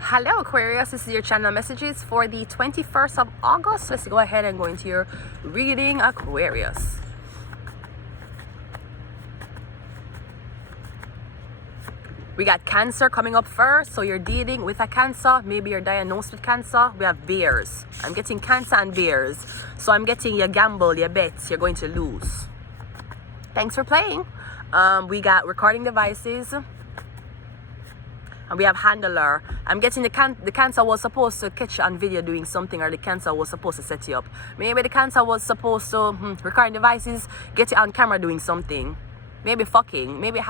Hello Aquarius, this is your channel messages for the 21st of August. Let's go ahead and go into your reading, Aquarius. We got Cancer coming up first, so you're dealing with a Cancer. Maybe you're diagnosed with Cancer. We have Bears. I'm getting Cancer and Bears. So I'm getting your gamble, your bets, you're going to lose. Thanks for playing. We got recording devices. And we have handler. I'm getting the Cancer was supposed to catch you on video doing something, or the Cancer was supposed to set you up. Maybe the Cancer was supposed to recording devices, get you on camera doing something. Maybe fucking, maybe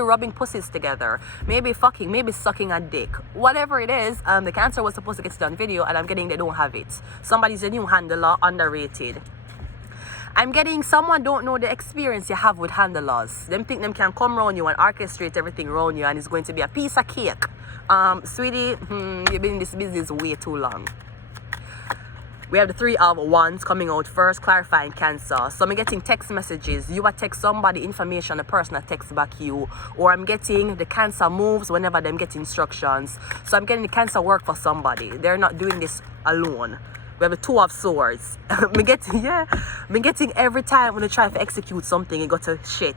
rubbing pussies together, maybe fucking, maybe sucking a dick. Whatever it is, the Cancer was supposed to get it on video, and I'm getting they don't have it. Somebody's a new handler, underrated. I'm getting someone don't know the experience you have with handlers. Them think them can come around you and orchestrate everything around you, and it's going to be a piece of cake. Sweetie, you've been in this business way too long. We have the Three of Wands coming out first, clarifying Cancer. So I'm getting text messages. You will text somebody information, the person that texts back you. Or I'm getting the Cancer moves whenever them get instructions. So I'm getting the Cancer work for somebody. They're not doing this alone. We have the Two of Swords. Me getting every time when I try to execute something, it got to shit.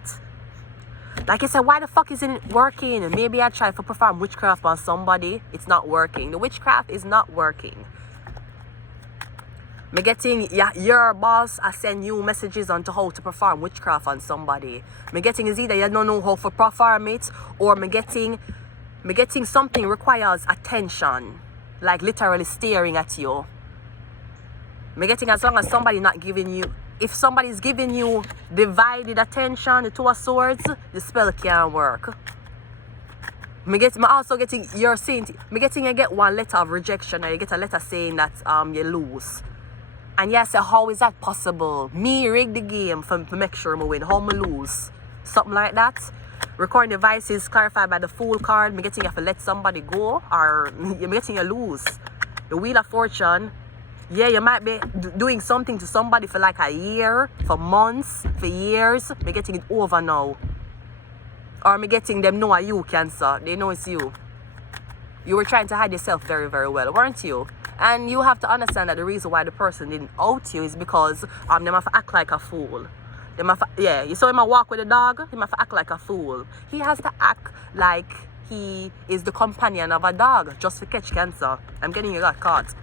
Like I said, why the fuck isn't it working? Maybe I try to perform witchcraft on somebody. It's not working. The witchcraft is not working. Me getting your boss I send you messages on to how to perform witchcraft on somebody. Me getting is either you don't know how to perform it, or me getting something requires attention. Like literally staring at you. Me getting as long as somebody not giving you, if somebody's giving you divided attention, the Two of Swords, the spell can't work. Me also getting you're saying, me getting you get one letter of rejection, or you get a letter saying that you lose. And yes, how is that possible? Me rig the game for make sure I win. How me lose? Something like that. Recording devices clarified by the Fool card. Me getting you have to let somebody go, or you're getting you lose. The Wheel of Fortune. Yeah, you might be doing something to somebody for like a year, for months, for years. Me getting it over now. Or me getting them know you, Cancer. They know it's you. You were trying to hide yourself very, very well, weren't you? And you have to understand that the reason why the person didn't out you is because them have to act like a fool. You saw him walk with a dog, he have to act like a fool. He has to act like he is the companion of a dog just to catch Cancer. I'm getting you got caught.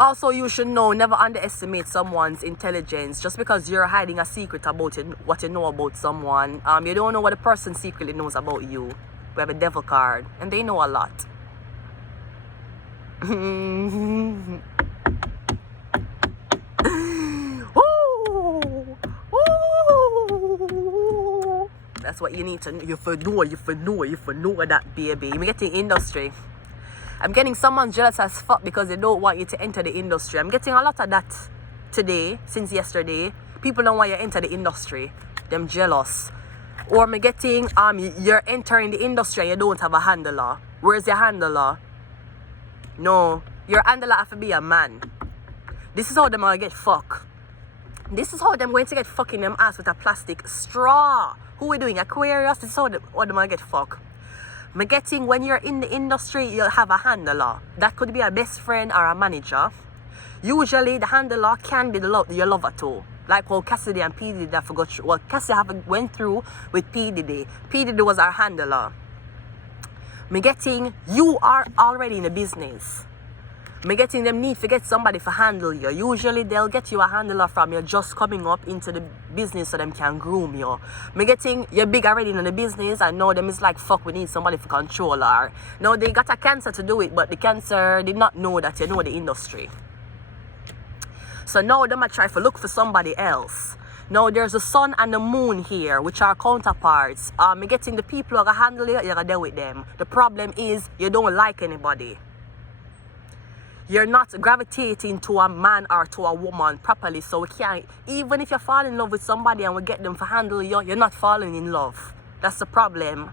Also, you should know, never underestimate someone's intelligence. Just because you're hiding a secret about it, what you know about someone, you don't know what the person secretly knows about you. We have a Devil card, and they know a lot. That's what you need to know. You know that, baby. You're getting industry. I'm getting someone jealous as fuck because they don't want you to enter the industry. I'm getting a lot of that today, since yesterday. People don't want you to enter the industry. Them jealous. Or I'm getting you're entering the industry and you don't have a handler. Where's your handler? No, your handler have to be a man. This is how them gonna get fucked. This is how them going to get fucking them ass with a plastic straw. Who we doing? Aquarius? This is how them gonna get fucked. Me getting when you're in the industry, you'll have a handler. That could be a best friend or a manager. Usually, the handler can be your lover too. Like how Cassidy and P. Diddy forgot. Well, Cassidy went through with P. Diddy. P. Diddy was our handler. Me getting you are already in the business. Me getting them need to get somebody to handle you. Usually they'll get you a handler from you just coming up into the business so them can groom you. Me getting you're big already in the business. I know them is like fuck, we need somebody for control her. Now they got a Cancer to do it, but the Cancer did not know that you know the industry. So now they might try to look for somebody else. Now there's the Sun and the Moon here, which are counterparts. Me getting the people who are gonna handle you, you're gonna deal with them. The problem is you don't like anybody. You're not gravitating to a man or to a woman properly, so we can't, even if you fall in love with somebody and we get them to handle you, you're not falling in love. That's the problem.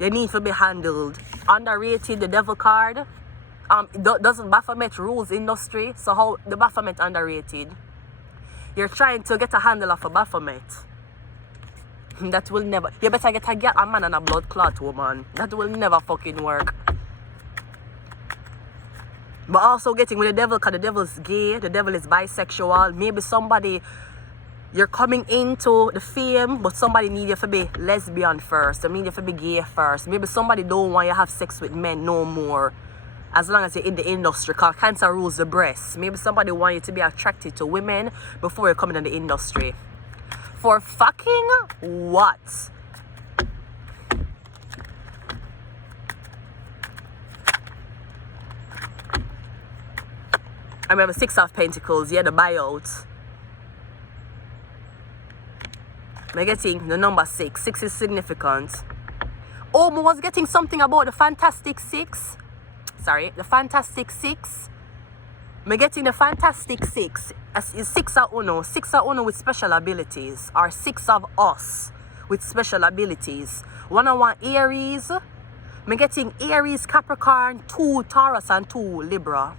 You need to be handled. Underrated, the Devil card. Doesn't Baphomet rules industry, so how the Baphomet underrated? You're trying to get a handle of a Baphomet. That will never. You better get a man and a blood clot woman. That will never fucking work. But also getting with the devil, because the devil is gay, the devil is bisexual. Maybe somebody, you're coming into the fame, but somebody need you to be lesbian first. They need you to be gay first. Maybe somebody don't want you to have sex with men no more, as long as you're in the industry, because cancer rules the breast. Maybe somebody want you to be attracted to women before you're coming in the industry. For fucking what? I remember 6 of Pentacles, yeah, the buyout. I'm getting the number 6. 6 is significant. Oh, I was getting something about the Fantastic 6. Sorry, the Fantastic 6. I'm getting the Fantastic 6. Is 6 of Uno. 6 of Uno with special abilities. Or 6 of us with special abilities. 101 Aries. I'm getting Aries, Capricorn, 2 Taurus, and 2 Libra.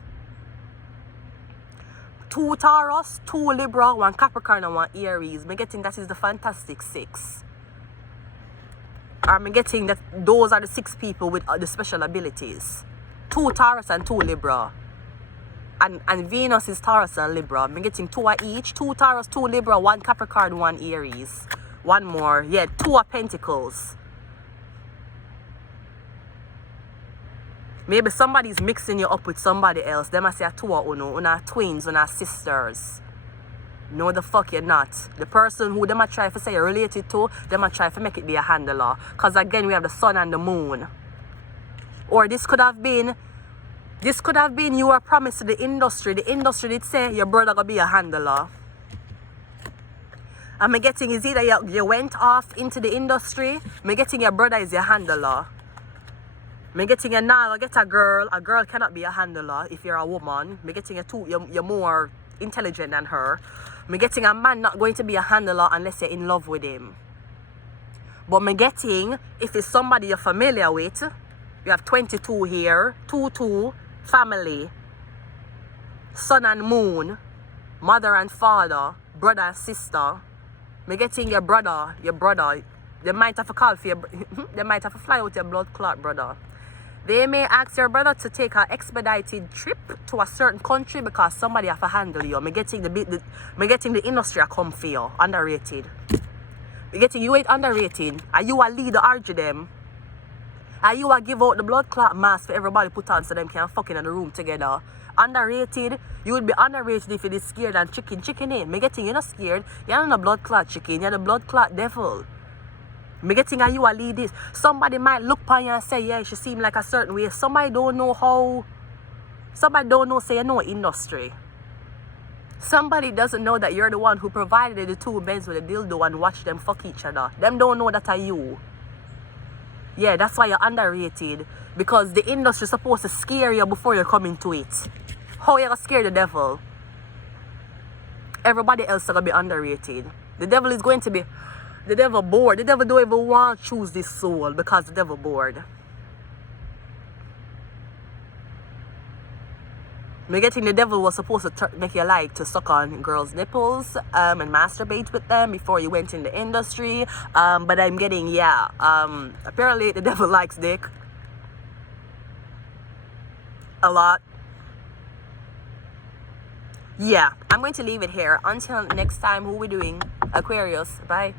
2 Taurus, 2 Libra, 1 Capricorn, and 1 Aries. I'm getting that is the Fantastic 6. Or I'm getting that those are the 6 people with the special abilities. 2 Taurus and 2 Libra. And Venus is Taurus and Libra. I'm getting 2 of each. 2 Taurus, 2 Libra, 1 Capricorn, 1 Aries. One more. Yeah, 2 of Pentacles. Maybe somebody's mixing you up with somebody else. They must say 2 of Uno. Una twins, una sisters. No, the fuck you're not. The person who they might try to say you're related to, they might try to make it be a handler. Because again, we have the sun and the moon. Or this could have been you were promised to the industry. The industry did say your brother gonna be a handler. And I'm getting is either you went off into the industry, I'm getting your brother is your handler. I'm getting a now get a girl. A girl cannot be a handler if you're a woman. I'm getting you're more intelligent than her. I'm getting a man not going to be a handler unless you're in love with him. But I'm getting if it's somebody you're familiar with, you have 22 here, 2 family, sun and moon, mother and father, brother and sister. I'm getting your brother. They might have to call for your. They might have to fly with your blood clot brother. They may ask your brother to take an expedited trip to a certain country because somebody have to handle you. I'm getting the industry a come for you. Underrated. I'm getting you ain't underrated. Are you a leader argue them? Are you a give out the blood clot mask for everybody put on so them can fucking in the room together? Underrated. You would be underrated if you is scared and chicken in. I'm getting you're not scared. You're not a blood clot chicken. You're the blood clot devil. Me getting a you a lead this. Somebody might look upon you and say, yeah, she seem like a certain way. Somebody don't know how. Somebody don't know, say, you know, industry. Somebody doesn't know that you're the one who provided the 2 men with a dildo and watched them fuck each other. Them don't know that are you. Yeah, that's why you're underrated. Because the industry is supposed to scare you before you come into it. How you gonna scare the devil? Everybody else is gonna be underrated. The devil is going to be. The devil bored. The devil don't even want to choose this soul because the devil bored. I'm getting the devil was supposed to make you like to suck on girls' nipples and masturbate with them before you went in the industry. But I'm getting, yeah, apparently the devil likes dick. A lot. Yeah, I'm going to leave it here. Until next time, who we doing? Aquarius. Bye.